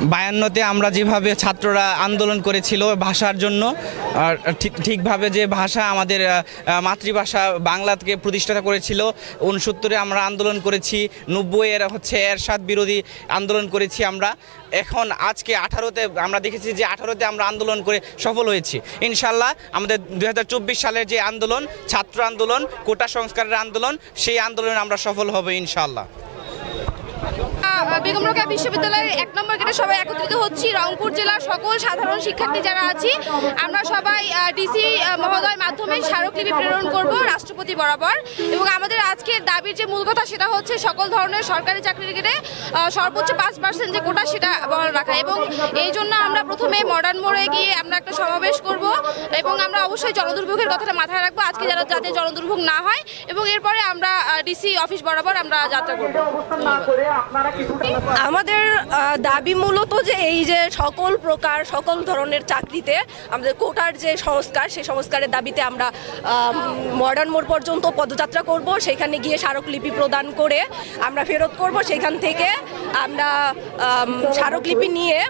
52-তে আমরা যেভাবে ছাত্ররা আন্দোলন করেছিল ভাষার জন্য, ঠিকভাবে যে ভাষা আমাদের মাতৃভাষা বাংলাকে প্রতিষ্ঠা করেছিল, 69-এ আমরা আন্দোলন করেছি, 90-এর এরশাদ বিরোধী আন্দোলন করেছি আমরা। এখন আজকে 18-তে আমরা দেখেছি যে 18-তে আমরা আন্দোলন করে সফল হয়েছি। ইনশাল্লাহ আমাদের 2024 সালের যে আন্দোলন, ছাত্র আন্দোলন, কোটা সংস্কারের আন্দোলন, সেই আন্দোলনে আমরা সফল হব ইনশাল্লাহ। বেগম রোকেয়া বিশ্ববিদ্যালয়ের 1 নম্বর গেটে সবাই একত্রিত হচ্ছি। রংপুর জেলার সকল সাধারণ শিক্ষার্থী যারা আছি, আমরা সবাই ডিসি মহোদয়ের মাধ্যমে স্মারকলিপি প্রেরণ করব রাষ্ট্রপতি বরাবর। এবং আমাদের আজকের দাবির যে মূল কথা সেটা হচ্ছে সকল ধরনের সরকারি চাকরির ক্ষেত্রে সর্বোচ্চ 5% যে কোটা সেটা বহাল রাখা। এবং এই জন্য আমরা প্রথমে মডার্ন মোড়ে গিয়ে আমরা একটা সমাবেশ করব এবং আমরা অবশ্যই জনদুর্ভোগের কথাটা মাথায় রাখবো আজকে যাতে জনদুর্ভোগ না হয়, এবং এরপরে আমরা ডিসি অফিস বরাবর আমরা যাত্রা করব। আমাদের দাবি মূলত যে এই যে সকল ধরনের চাকরিতে আমাদের কোটার যে সংস্কার, সেই সংস্কারের দাবিতে আমরা মডার্ন মোড় পর্যন্ত পদযাত্রা করব। সেখানে গিয়ে স্মারকলিপি প্রদান করে আমরা ফেরত করব। সেখান থেকে আমরা স্মারকলিপি নিয়ে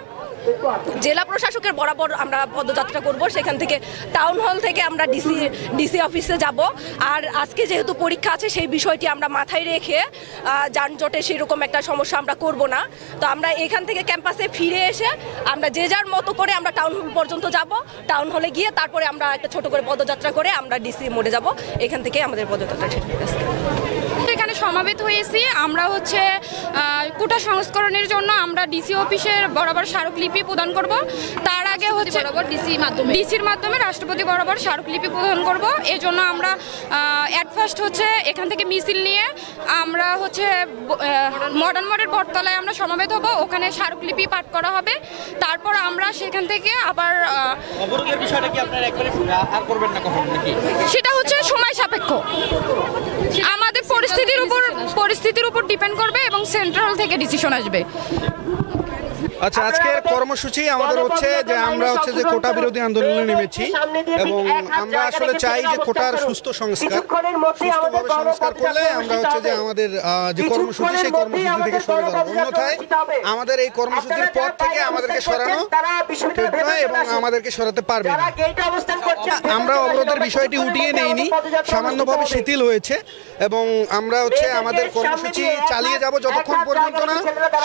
জেলা প্রশাসকের বরাবর আমরা পদযাত্রা করব। সেখান থেকে টাউন হল থেকে আমরা ডিসি অফিসে যাব। আর আজকে যেহেতু পরীক্ষা আছে, সেই বিষয়টি আমরা মাথায় রেখে যানজটে সেরকম একটা সমস্যা আমরা করব না। তো আমরা এখান থেকে ক্যাম্পাসে ফিরে এসে আমরা যে যার মতো করে আমরা টাউন হল পর্যন্ত যাব। টাউন হলে গিয়ে তারপরে আমরা একটা ছোট করে পদযাত্রা করে আমরা ডিসি মোড়ে যাব। এখান থেকে আমাদের পদযাত্রা শেষ হয়েছে। এখানে সমাবেত হয়েছি আমরা কোটা সংস্করণের জন্য আমরা ডিসি অফিসের বরাবর স্মারকলিপি প্রদান করব। তার আগে ডিসির মাধ্যমে রাষ্ট্রপতি বরাবর স্মারকলিপি প্রদান করব। এই জন্য আমরা ফার্স্ট এখান থেকে মিছিল নিয়ে আমরা মডার্ন মোড়ের বটতলায় আমরা সমাবেত হব। ওখানে স্মারকলিপি পাঠ করা হবে। তারপর আমরা সেখান থেকে আবার সেটা সময় সাপেক্ষ, আমাদের পরিস্থিতির উপর ডিপেন্ড করবে এবং সেন্ট্রাল থেকে ডিসিশন আসবে। আচ্ছা, আজকের কর্মসূচি আমাদের যে আমরা যে কোটা বিরোধী আন্দোলনে নেমেছি এবং আমরা আসলে চাই যে কোটার সুস্থভাবে সংস্কার করলে আমরা যে আমাদের যে কর্মসূচি, সেই কর্মসূচি থেকে সরে দাঁড়াবো। অন্যথায় আমাদের এই কর্মসূচির পর থেকে আমাদেরকে সরানো ঠিক নয় এবং আমাদেরকে সরাতে পারবে না। আমরা অবরোধের বিষয়টি উঠিয়ে নেইনি, সামান্যভাবে শিথিল হয়েছে এবং আমরা আমাদের কর্মসূচি চালিয়ে যাব যতক্ষণ পর্যন্ত না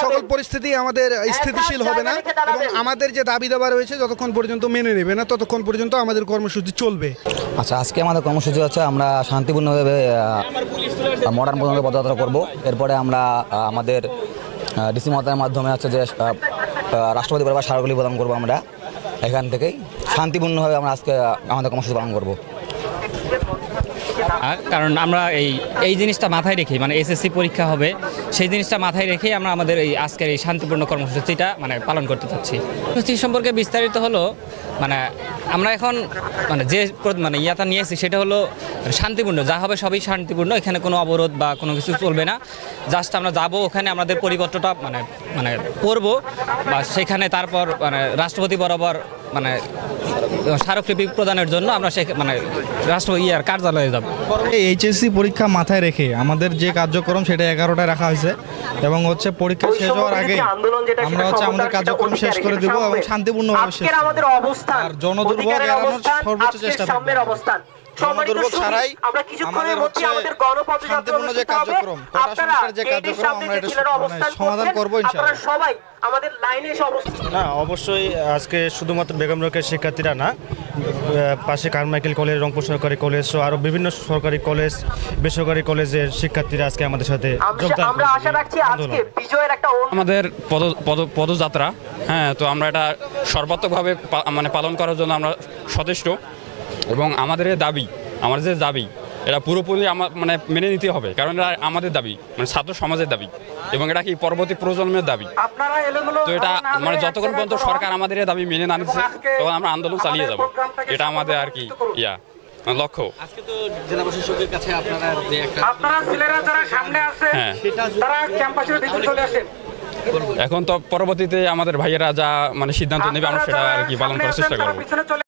সকল পরিস্থিতি আমাদের স্থিতিশীল হবে না এবং আমাদের যে দাবি দাবা রয়েছে যতক্ষণ পর্যন্ত মেনে নেবে না ততক্ষণ পর্যন্ত আমাদের কর্মসূচি চলবে। আচ্ছা, আজকে আমাদের কর্মসূচি আমরা শান্তিপূর্ণভাবে মডার্ন পর্যন্ত পদযাত্রা করব। এরপরে আমরা আমাদের ডিসি মহোদয়ের মাধ্যমে যে রাষ্ট্রপতি বরাবর স্মারকলিপি প্রদান করবো। আমরা এখান থেকেই শান্তিপূর্ণভাবে আমরা আজকে আমাদের কর্মসূচি পালন করব। কারণ আমরা এই জিনিসটা মাথায় রেখে এসএসসি পরীক্ষা হবে, সেই জিনিসটা মাথায় রেখেই আমরা আমাদের আজকের এই শান্তিপূর্ণ কর্মসূচিটা পালন করতে চাচ্ছি। কর্মসূচি সম্পর্কে বিস্তারিত হলো আমরা এখন যে ইয়াটা নিয়েছি সেটা হলো শান্তিপূর্ণ, যা হবে সবই শান্তিপূর্ণ। এখানে কোনো অবরোধ বা কোনো কিছু চলবে না। জাস্ট আমরা যাব, ওখানে আমাদের পরিপত্রটা পড়বো বা সেখানে তারপর রাষ্ট্রপতি বরাবর স্মারকলিপি প্রদানের জন্য আমরা কার্যালয়ে যাব। এইচএসসি পরীক্ষা মাথায় রেখে আমাদের যে কার্যক্রম সেটা 11টায় রাখা হয়েছে এবং পরীক্ষা শেষ হওয়ার আগে আমরা আমাদের কার্যক্রম শেষ করে দেব এবং শান্তিপূর্ণভাবে শেষ করব। আর জনদুর্ভোগ এড়ানোর সর্বোচ্চ চেষ্টা করব। জনদুর্ভোগ ছাড়াই আমাদের শান্তিপূর্ণ যে কার্যক্রম, কোটা সংস্কারের যে কার্যক্রম, আমরা এটা সমাধান করব ইনশাআল্লাহ। না, অবশ্যই আজকে শুধুমাত্র বেগম রোকেয়া শিক্ষার্থীরা না, পাশে কারমাইকেল কলেজ, রংপুর সরকারি কলেজ ও আরো বিভিন্ন সরকারি কলেজ, বেসরকারি কলেজের শিক্ষার্থীরা আজকে আমাদের সাথে যোগদান আমাদের পদযাত্রা। হ্যাঁ, তো আমরা এটা সর্বাত্মকভাবে পালন করার জন্য আমরা সচেষ্ট এবং আমাদের যে দাবি এটা পুরোপুরি মেনে নিতে হবে, কারণ এটা আমাদের দাবি, ছাত্র সমাজের দাবি এবং এটা কি পরবর্তী প্রজন্মের দাবি। তো এটা যতক্ষণ পর্যন্ত সরকার আমাদের এই দাবি মেনে না নিচ্ছে তখন আমরা আন্দোলন চালিয়ে যাব। এটা আমাদের আর কি লক্ষ্য। আজকে তো জেলা প্রশাসকের কাছে এখন তো পরবর্তীতে আমাদের ভাইয়েরা যা সিদ্ধান্ত নেবে আমরা সেটা আর কি পালন করার চেষ্টা করব।